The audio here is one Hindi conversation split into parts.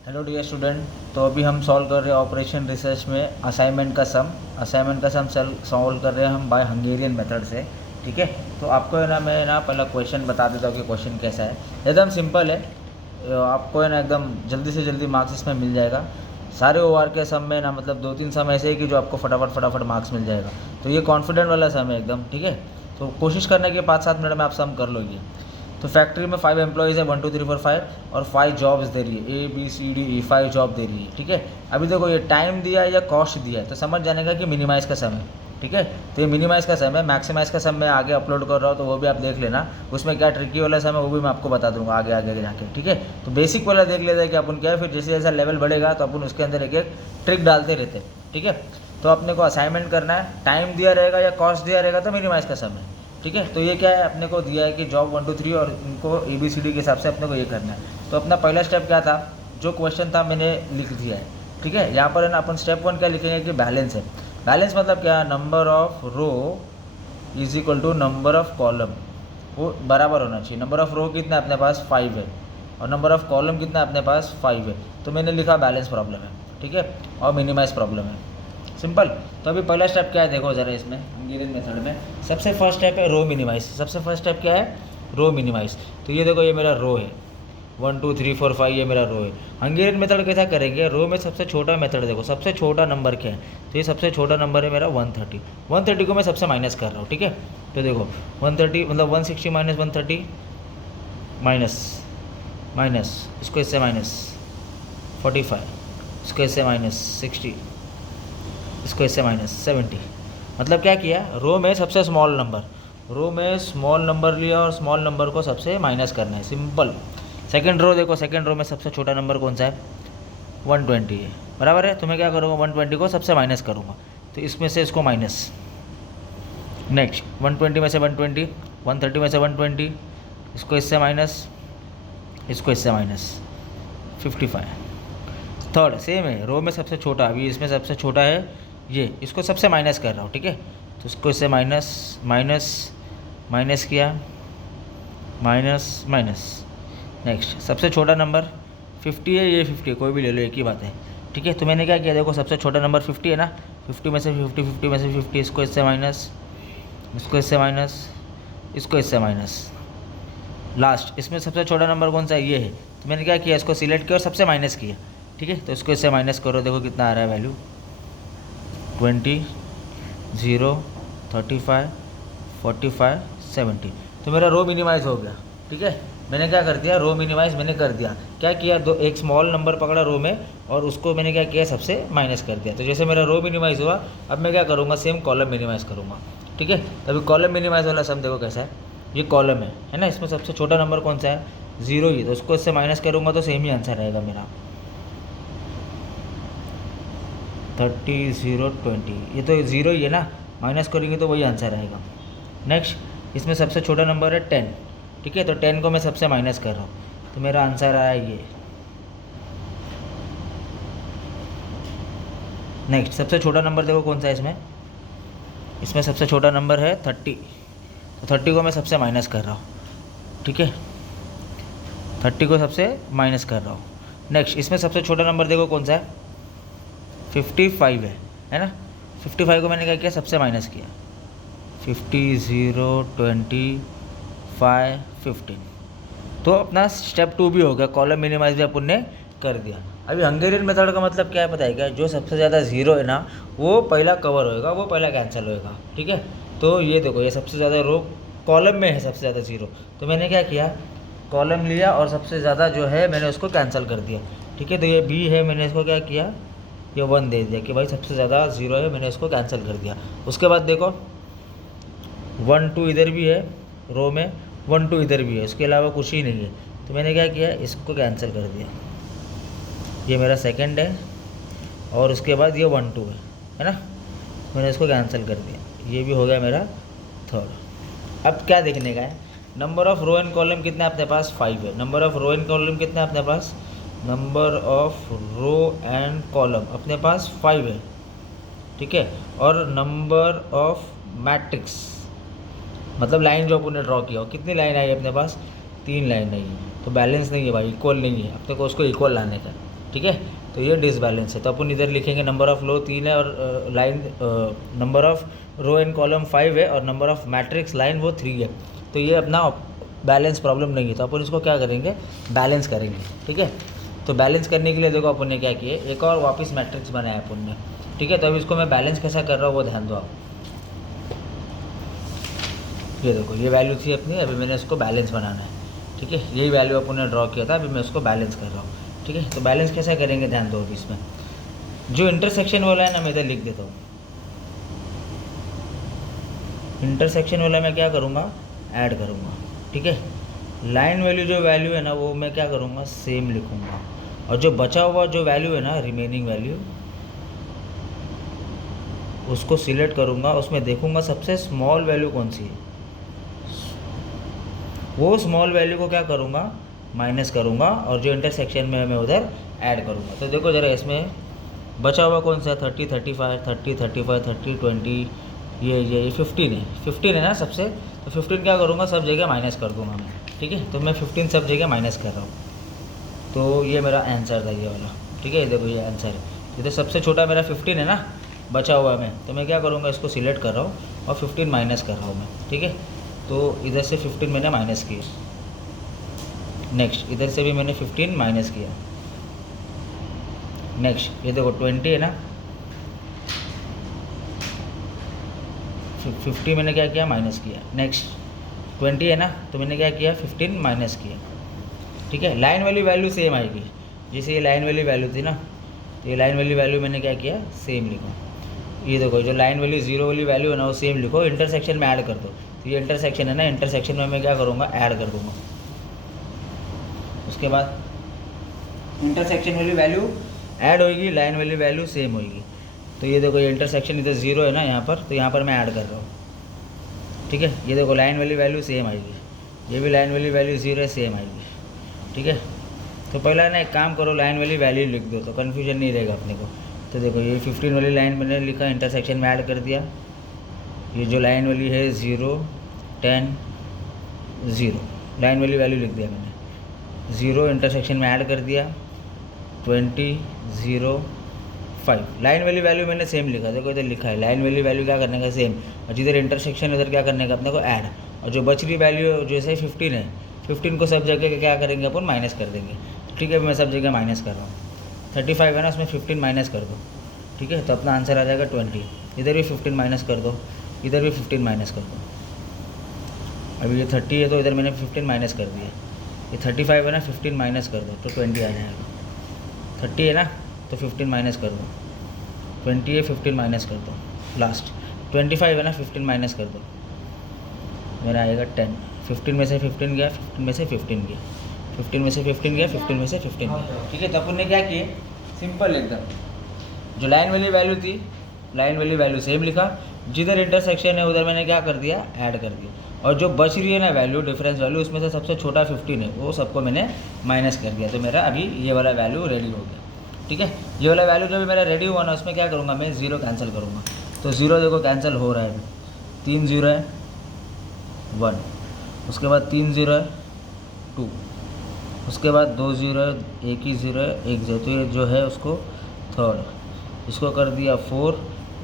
Hello dear student. तो अभी हम सॉल्व कर रहे हैं ऑपरेशन रिसर्च में असाइनमेंट का सम। सॉल्व कर रहे हैं हम बाय हंगेरियन मेथड से। ठीक है, तो आपको है ना मैं ना पहला क्वेश्चन बता देता हूँ कि क्वेश्चन कैसा है। एकदम सिंपल है, आपको है ना एकदम जल्दी से जल्दी मार्क्स इसमें मिल जाएगा। सारे ओ आर के सम में ना मतलब 2-3 सम ऐसे है कि जो आपको फटाफट मार्क्स मिल जाएगा। तो ये कॉन्फिडेंट वाला सम है एकदम। ठीक है, तो कोशिश करना कि 5-7 मिनट में आप सम कर लोगे। तो फैक्ट्री में 5 एम्प्लॉयज़ है, 1 2 3 4 5 और 5 जॉब्स दे रही है, ABCDE 5 जॉब दे रही है। ठीक है, अभी देखो ये टाइम दिया है या कॉस्ट दिया है, तो समझ जाने का कि मिनिमाइज़ का सम है। ठीक है, तो ये मिनिमाइज़ का सम है। मैक्सिमाइज़ का सम मैं आगे अपलोड कर रहा हूँ, तो वो भी आप देख लेना। उसमें क्या ट्रिकी वाला सम है वो भी मैं आपको बता दूंगा आगे आगे जाके। ठीक है, तो बेसिक वाला देख लेते हैं कि अपन क्या है, फिर जैसे जैसा लेवल बढ़ेगा तो अपन उसके अंदर एक एक ट्रिक डालते रहते हैं। ठीक है, तो अपने को असाइनमेंट करना है, टाइम दिया रहेगा या कॉस्ट दिया रहेगा तो मिनिमाइज़ का सम है। ठीक है, तो ये क्या है, अपने को दिया है कि जॉब 1 2 3 और इनको ABCD के हिसाब से अपने को ये करना है। तो अपना पहला स्टेप क्या था, जो क्वेश्चन था मैंने लिख दिया है। ठीक है, यहाँ पर है ना अपन स्टेप 1 क्या लिखेंगे कि बैलेंस है। बैलेंस मतलब क्या, number of row is equal to number of column, वो बराबर होना चाहिए। नंबर ऑफ रो कितना अपने पास 5 है और नंबर ऑफ कॉलम कितना अपने पास 5 है। तो मैंने लिखा बैलेंस प्रॉब्लम है। ठीक है, और मिनिमाइज प्रॉब्लम है, सिंपल। तो अभी पहला स्टेप क्या है देखो ज़रा, इसमें हंगेरियन मेथड में सबसे फर्स्ट स्टेप है रो मिनिमाइज। सबसे फर्स्ट स्टेप क्या है, रो मिनिमाइज। तो ये देखो, ये मेरा रो है, 1 2 3 4 5, ये मेरा रो है। हंगेरियन मेथड कैसा करेंगे, रो में सबसे छोटा मेथड देखो, सबसे छोटा नंबर क्या है, तो ये सबसे छोटा नंबर है मेरा 130। 130 को मैं सबसे माइनस कर रहा हूँ। ठीक है, तो देखो 130 मतलब 160 माइनस 130 माइनस माइनस, इसको इससे माइनस 45, इसको इससे माइनस 60, इसको इससे माइनस 70। मतलब क्या किया, रो में सबसे स्मॉल नंबर, रो में स्मॉल नंबर लिया और स्मॉल नंबर को सबसे माइनस करना है, सिंपल। सेकंड रो देखो, सेकंड रो में सबसे छोटा नंबर कौन सा है, 120 है, बराबर है। तो मैं क्या करूँगा, 120 को सबसे माइनस करूँगा, तो इसमें से इसको माइनस। नेक्स्ट 120 में से 120, 130 में से 120, इसको इससे माइनस, इसको इससे माइनस 55। थर्ड सेम है, रो में सबसे छोटा, अभी इसमें सबसे छोटा है ये, इसको सबसे माइनस कर रहा हूँ। ठीक है, तो इसको इससे माइनस माइनस माइनस किया, माइनस माइनस। नेक्स्ट सबसे छोटा नंबर 50 है, ये 50 कोई भी ले लो, एक ही बात है। ठीक है, तो मैंने क्या किया देखो, सबसे छोटा नंबर 50 है ना, 50 में से 50, 50 में से 50, इसको इससे माइनस, इसको इससे माइनस, इसको इससे माइनस। लास्ट इसमें सबसे छोटा नंबर कौन सा है, ये है। तो मैंने क्या किया, इसको सिलेक्ट किया और सबसे माइनस किया। ठीक है, तो इसको इससे माइनस करो, देखो कितना आ रहा है वैल्यू, 20, 0, 35, 45, 70। तो मेरा रो मिनिमाइज़ हो गया। ठीक है, मैंने क्या कर दिया, रो मिनिमाइज़ मैंने कर दिया। क्या किया, दो एक स्मॉल नंबर पकड़ा रो में और उसको मैंने क्या किया, सबसे माइनस कर दिया। तो जैसे मेरा रो मिनिमाइज़ हुआ, अब मैं क्या करूँगा, सेम कॉलम मिनिमाइज़ करूँगा। ठीक है, तभी कॉलम मिनिमाइज़ वाला सम देखो कैसा है, ये कॉलम है ना, इसमें सबसे छोटा नंबर कौन सा है, 0 ही, तो उसको इससे माइनस करूँगा तो सेम ही आंसर रहेगा मेरा, 30, 0, 20। ये तो 0 ही है ना, माइनस करेंगे तो वही आंसर आएगा। नेक्स्ट इसमें सबसे छोटा नंबर है 10। ठीक है, तो 10 को मैं सबसे माइनस कर रहा हूँ, तो मेरा आंसर आया ये। नेक्स्ट सबसे छोटा नंबर देखो कौन सा है इसमें, इसमें सबसे छोटा नंबर है 30, तो 30 को मैं सबसे माइनस कर रहा हूँ। ठीक है, 30 को सबसे माइनस कर रहा हूँ। नेक्स्ट इसमें सबसे छोटा नंबर देखो कौन सा है, 55 है ना। 55 को मैंने क्या किया, सबसे माइनस किया, 50, 0, 20, 5, 15। तो अपना स्टेप 2 भी हो गया, कॉलम मिनिमाइज भी अपन ने कर दिया। अभी हंगेरियन मेथड का मतलब क्या है पता है क्या, जो सबसे ज़्यादा 0 है ना वो पहला कवर होएगा, वो पहला कैंसिल होएगा। ठीक है, तो ये देखो, ये सबसे ज़्यादा रो कॉलम में है, सबसे ज़्यादा 0, तो मैंने क्या किया, कॉलम लिया और सबसे ज़्यादा जो है मैंने उसको कैंसिल कर दिया। ठीक है, तो ये B है, मैंने इसको क्या किया, ये 1 दे दिया कि भाई सबसे ज़्यादा 0 है, मैंने इसको कैंसिल कर दिया। उसके बाद देखो 1 2 इधर भी है रो में, 1 2 इधर भी है, इसके अलावा कुछ ही नहीं है। तो मैंने क्या किया, इसको कैंसिल कर दिया, ये मेरा सेकंड है और उसके बाद ये 1 2 है ना, मैंने इसको कैंसिल कर दिया, ये भी हो गया मेरा थर्ड। अब क्या देखने का है, number of row and column कितना है अपने पास, 5 है। Number of row and column कितना है अपने पास, number of row and column अपने पास 5 है। ठीक है, और नंबर ऑफ मैट्रिक्स मतलब लाइन जो अपन ने ड्रॉ किया, कितनी लाइन आई अपने पास, 3 लाइन आई है। तो बैलेंस नहीं है भाई, इक्वल नहीं है, अपने को उसको इक्वल लाने का। ठीक है। तो ये डिसबैलेंस है, तो अपन इधर लिखेंगे नंबर ऑफ रो 3 है और line number of row and column 5 है और नंबर ऑफ मैट्रिक्स लाइन वो 3 है। तो ये अपना बैलेंस प्रॉब्लम नहीं है, तो अपन इसको क्या करेंगे, बैलेंस करेंगे। ठीक है, तो बैलेंस करने के लिए देखो अपन ने क्या किया, एक और वापस मैट्रिक्स बनाया अपन ने। ठीक है, तो अब इसको मैं बैलेंस कैसा कर रहा हूँ वो ध्यान दो आप। ये देखो ये वैल्यू थी अपनी, अभी मैंने इसको बैलेंस बनाना है। ठीक है, यही वैल्यू अपन ने ड्रॉ किया था, अभी मैं इसको बैलेंस कर रहा हूँ। ठीक है, तो बैलेंस कैसे करेंगे ध्यान दो। अभी इसमें जो इंटरसेक्शन वाला है ना, मैं इधर लिख देता हूँ। इंटरसेक्शन वाला मैं क्या करूँगा, ऐड करूँगा। ठीक है, लाइन वैल्यू जो वैल्यू है ना वो मैं क्या करूँगा, सेम लिखूँगा। और जो बचा हुआ जो वैल्यू है ना, रिमेनिंग वैल्यू, उसको सिलेक्ट करूँगा। उसमें देखूँगा सबसे स्मॉल वैल्यू कौन सी है, वो स्मॉल वैल्यू को क्या करूँगा, माइनस करूँगा और जो इंटरसेक्शन में मैं उधर ऐड करूँगा। तो देखो ज़रा इसमें बचा हुआ कौन सा है, 30, 35, 30, 35, 30, 20, ये 15 है ना सबसे। तो 15 क्या करूँगा, सब जगह माइनस कर दूँगा मैं। ठीक है, तो मैं 15 सब जगह माइनस कर रहा हूँ। तो ये मेरा आंसर था ये वाला। ठीक है, देखो ये आंसर है। ये तो सबसे छोटा मेरा 15 है ना बचा हुआ में, तो मैं क्या करूँगा, इसको सिलेक्ट कर रहा हूँ और 15 माइनस कर रहा हूँ मैं। ठीक है, तो इधर से 15 मैंने माइनस किया। नेक्स्ट इधर से भी मैंने 15 माइनस किया। नेक्स्ट ये देखो 20 है ना, 50 मैंने क्या किया, माइनस किया। नेक्स्ट 20 है ना, तो मैंने क्या किया, 15 माइनस किया। ठीक है, लाइन वाली वैल्यू सेम आएगी। जैसे ये लाइन वाली वैल्यू थी ना, तो ये लाइन वाली वैल्यू मैंने क्या किया, सेम लिखो। ये देखो जो लाइन वाली जीरो वाली वैल्यू है ना वो सेम लिखो, इंटरसेक्शन में ऐड कर दो। तो ये इंटरसेक्शन है ना, इंटरसेक्शन में मैं क्या करूँगा, ऐड कर दूँगा। उसके बाद इंटरसेक्शन वाली वैल्यू ऐड होगी, लाइन वाली वैल्यू सेम होगी। तो ये देखो ये इंटरसेक्शन इधर जीरो है ना यहाँ पर, तो यहाँ पर मैं ऐड कर रहा हूँ। ठीक है, ये देखो लाइन वाली वैल्यू सेम आएगी, ये भी लाइन वाली वैल्यू जीरो है, सेम आएगी। ठीक है, तो पहला ना एक काम करो, लाइन वाली वैल्यू लिख दो तो कन्फ्यूजन नहीं रहेगा अपने को। तो देखो ये 15 वाली लाइन मैंने लिखा, इंटरसेक्शन में ऐड कर दिया। ये जो लाइन वाली है 0, 10, 0 लाइन वाली वैल्यू लिख दिया मैंने। 0 इंटरसेक्शन में ऐड कर दिया, 20, 0, 5 लाइन वाली वैल्यू मैंने सेम लिखा। देखो इधर लिखा है लाइन वाली वैल्यू क्या करने का, सेम। और जिधर इंटरसेक्शन उधर क्या करने का अपने को, ऐड। और जो बच रही वैल्यू जैसे 15 है, 15 को सब जगह क्या करेंगे अपन, माइनस कर देंगे। ठीक है, मैं सब जगह माइनस कर रहा हूँ। 35 है ना, उसमें 15 माइनस कर दो। ठीक है, तो अपना आंसर आ जाएगा 20। इधर भी 15 माइनस कर दो, इधर भी 15 माइनस कर दो। अभी ये 30 है तो इधर मैंने 15 माइनस कर दिया। ये 35 है ना, 15 माइनस कर दो तो 20 आ जाएगा। 30 है ना, तो 15 माइनस कर दो, 20 है, 15 माइनस कर दो। लास्ट 25 है ना, 15 माइनस कर दो, मेरा आएगा 10। 15 में से 15 गया, 15 में से 15 गया, 15 में से 15 गया, 15 में से 15 गया। ठीक है, तो अपन ने क्या किए, सिंपल एकदम। जो लाइन वाली वैल्यू थी, लाइन वाली वैल्यू सेम लिखा, जिधर इंटरसेक्शन है उधर मैंने क्या कर दिया, ऐड कर दिया। और जो बच रही है ना वैल्यू, डिफरेंस वैल्यू, उसमें से सबसे छोटा 15 है, वो सबको मैंने माइनस कर दिया। तो मेरा अभी ये वाला वैल्यू रेडी हो गया। ठीक है, ये वाला वैल्यू जब मेरा रेडी हुआ ना, उसमें क्या करूँगा मैं, 0 कैंसिल करूँगा। तो 0 देखो कैंसिल हो रहा है अभी। 3 0 है 1, उसके बाद 3 0 है 2, उसके बाद 2 0 है, एक ही 0 है, 1 0। तो ये जो है उसको थर्ड, इसको कर दिया 4,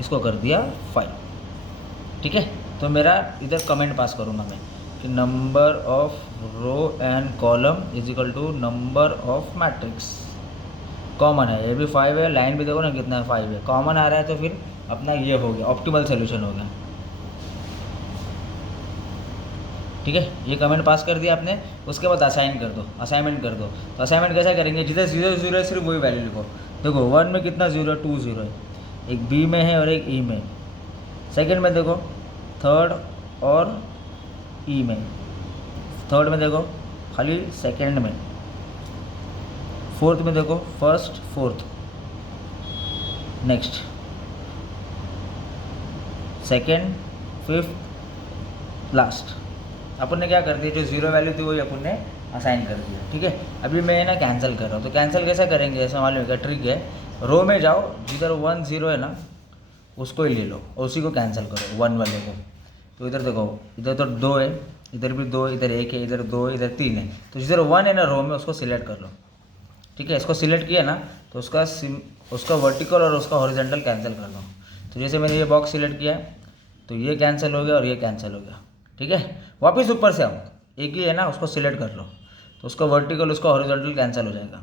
इसको कर दिया 5। ठीक है, तो मेरा इधर कमेंट पास करूँगा मैं कि number of row and column is equal to number of matrix. Common है, ये भी 5 है, लाइन भी देखो ना कितना है, 5 है, कॉमन आ रहा है। तो फिर अपना ये हो गया, ऑप्टिमल सोल्यूशन हो गया। ठीक है, ये कमेंट पास कर दिया आपने। उसके बाद असाइन कर दो, असाइनमेंट कर दो। तो असाइनमेंट कैसा करेंगे, जिधर 0 0 है सिर्फ वही वैल्यू लिखो। देखो 1 में कितना 0 है, 2 0 है, एक बी में है और एक ई में। सेकंड में देखो थर्ड और ई में, थर्ड में देखो खाली सेकंड में, फोर्थ में देखो first fourth, next second fifth last. अपन ने क्या कर दिया, जो 0 वैल्यू थी वही अपन ने असाइन कर दिया। ठीक है, अभी मैं ना कैंसिल कर रहा हूँ। तो कैंसिल कैसे करेंगे, ऐसा मालूम है, ट्रिक है। रो में जाओ, जिधर 1 0 है ना उसको ही ले लो और उसी को कैंसिल करो, 1 वाले को। तो इधर देखो, इधर तो 2 है, इधर भी 2, इधर 1 है, इधर 2 है, इधर 3 है। तो जिधर 1 है ना रो में, उसको सिलेक्ट कर लो। ठीक है, इसको सिलेक्ट किया ना तो उसका वर्टिकल और उसका हॉरिजॉन्टल कैंसिल कर दो। तो जैसे मैंने ये बॉक्स सिलेक्ट किया तो ये कैंसिल हो गया और ये कैंसिल हो गया। ठीक है, वापस ऊपर से आओ, एक ही है ना, उसको सिलेक्ट कर लो तो उसका वर्टिकल उसका हॉरिजॉन्टल कैंसिल हो जाएगा।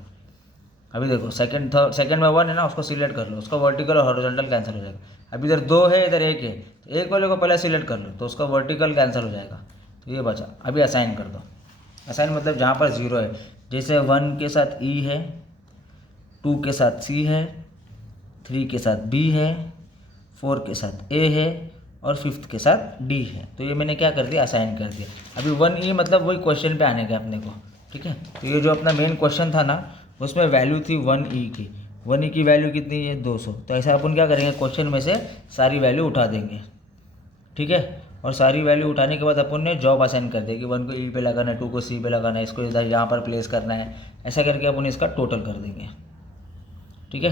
अभी देखो सेकंड में 1 है ना, उसको सिलेक्ट कर लो, उसका वर्टिकल और हॉरिजॉन्टल कैंसिल हो जाएगा। अभी इधर 2 है, इधर 1 है, तो एक वाले को पहले सिलेक्ट कर लो तो उसका वर्टिकल कैंसिल हो जाएगा। तो ये बचा। अभी असाइन कर दो। असाइन मतलब जहाँ पर 0 है, जैसे 1 के साथ E है, 2 के साथ C है, 3 के साथ B है, 4 के साथ A है और 5th के साथ D है। तो ये मैंने क्या कर दिया, असाइन कर दिया। अभी 1E मतलब वही क्वेश्चन पे आने का अपने को। ठीक है, तो ये जो अपना मेन क्वेश्चन था ना, उसमें वैल्यू थी 1E की। 1E की वैल्यू कितनी है, 200। तो ऐसा अपन क्या करेंगे, क्वेश्चन में से सारी वैल्यू उठा देंगे। ठीक है, और सारी वैल्यू उठाने के बाद अपन ने जॉब असाइन कर दिया कि 1 को E पे लगाना है, 2 को C पे लगाना है, इसको इधर यहाँ पर प्लेस करना है। ऐसा करके अपन इसका टोटल कर देंगे। ठीक है,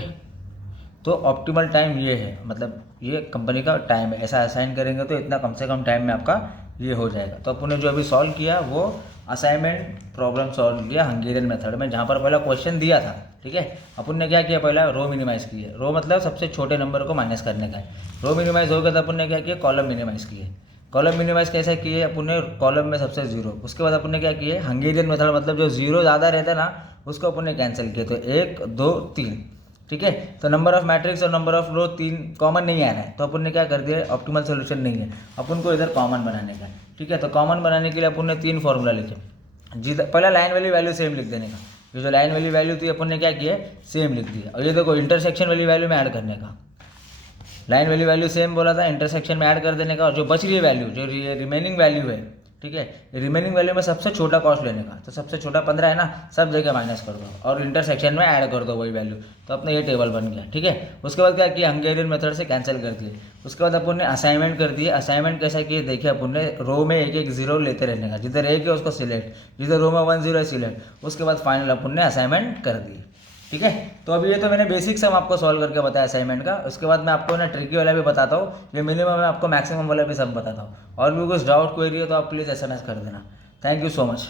तो ऑप्टिमल टाइम ये है, मतलब ये कंपनी का टाइम है। ऐसा असाइन करेंगे तो इतना कम से कम टाइम में आपका ये हो जाएगा। तो अपन ने जो अभी सॉल्व किया वो असाइनमेंट प्रॉब्लम सॉल्व किया हंगेरियन मेथड में, जहाँ पर पहला क्वेश्चन दिया था। ठीक है, अपन ने क्या किया, पहला रो मिनिमाइज़ किया। रो मतलब सबसे छोटे नंबर को माइनस करने का है। रो मिनिमाइज़ हो गया तो अपन ने क्या किया, कॉलम मिनिमाइज़ किए। कॉलम मिनिमाइज़ कैसे किए, अपन ने कॉलम में सबसे 0, उसके बाद अपन ने क्या किया, हंगेरियन मेथड मतलब जो 0 ज़्यादा रहता है ना, उसको अपन ने कैंसिल किया। तो 1 2 3। ठीक है, तो नंबर ऑफ मैट्रिक्स और नंबर ऑफ रो 3 कॉमन नहीं आ रहा है, तो अपन ने क्या कर दिया, ऑप्टिमल सोल्यूशन नहीं है, अपन को इधर कॉमन बनाने का है। ठीक है, तो कॉमन बनाने के लिए अपन ने 3 फॉर्मूला लिखे। जिधर पहला लाइन वाली वैल्यू सेम लिख देने का, ये जो लाइन वाली वैल्यू थी अपन ने क्या किया, सेम लिख दिया। और ये देखो इंटरसेक्शन वाली वैल्यू में ऐड करने का, लाइन वाली वैल्यू सेम बोला था, इंटरसेक्शन में ऐड कर देने का। और जो बच रही है वैल्यू, जो रिमेनिंग वैल्यू है, ठीक है, रिमेनिंग वैल्यू में सबसे छोटा कॉस्ट लेने का। तो सबसे छोटा 15 है ना, सब जगह माइनस कर दो और इंटरसेक्शन में ऐड कर दो वही वैल्यू। तो अपना ये टेबल बन गया। ठीक है, उसके बाद क्या किया, हंगेरियन मेथड से कैंसिल कर दिए। उसके बाद अपन ने असाइनमेंट कर दिए। असाइनमेंट कैसा किए, देखिए अपन ने रो में एक 0 लेते रहने का, जिधर 1 है उसको सिलेक्ट, जिधर रो में 1 0 है सिलेक्ट। उसके बाद फाइनल अपन ने असाइनमेंट कर दी। ठीक है, तो अभी ये तो मैंने बेसिक सम आपको सॉल्व करके बताया असाइनमेंट का। उसके बाद मैं आपको ना ट्रिकी वाला भी बताता हूँ, ये मिनिमम मैं आपको मैक्सिमम वाला भी सम बताता हूँ। और भी कुछ डाउट क्वेरी हो तो आप प्लीज़ SMS कर देना। Thank you so much.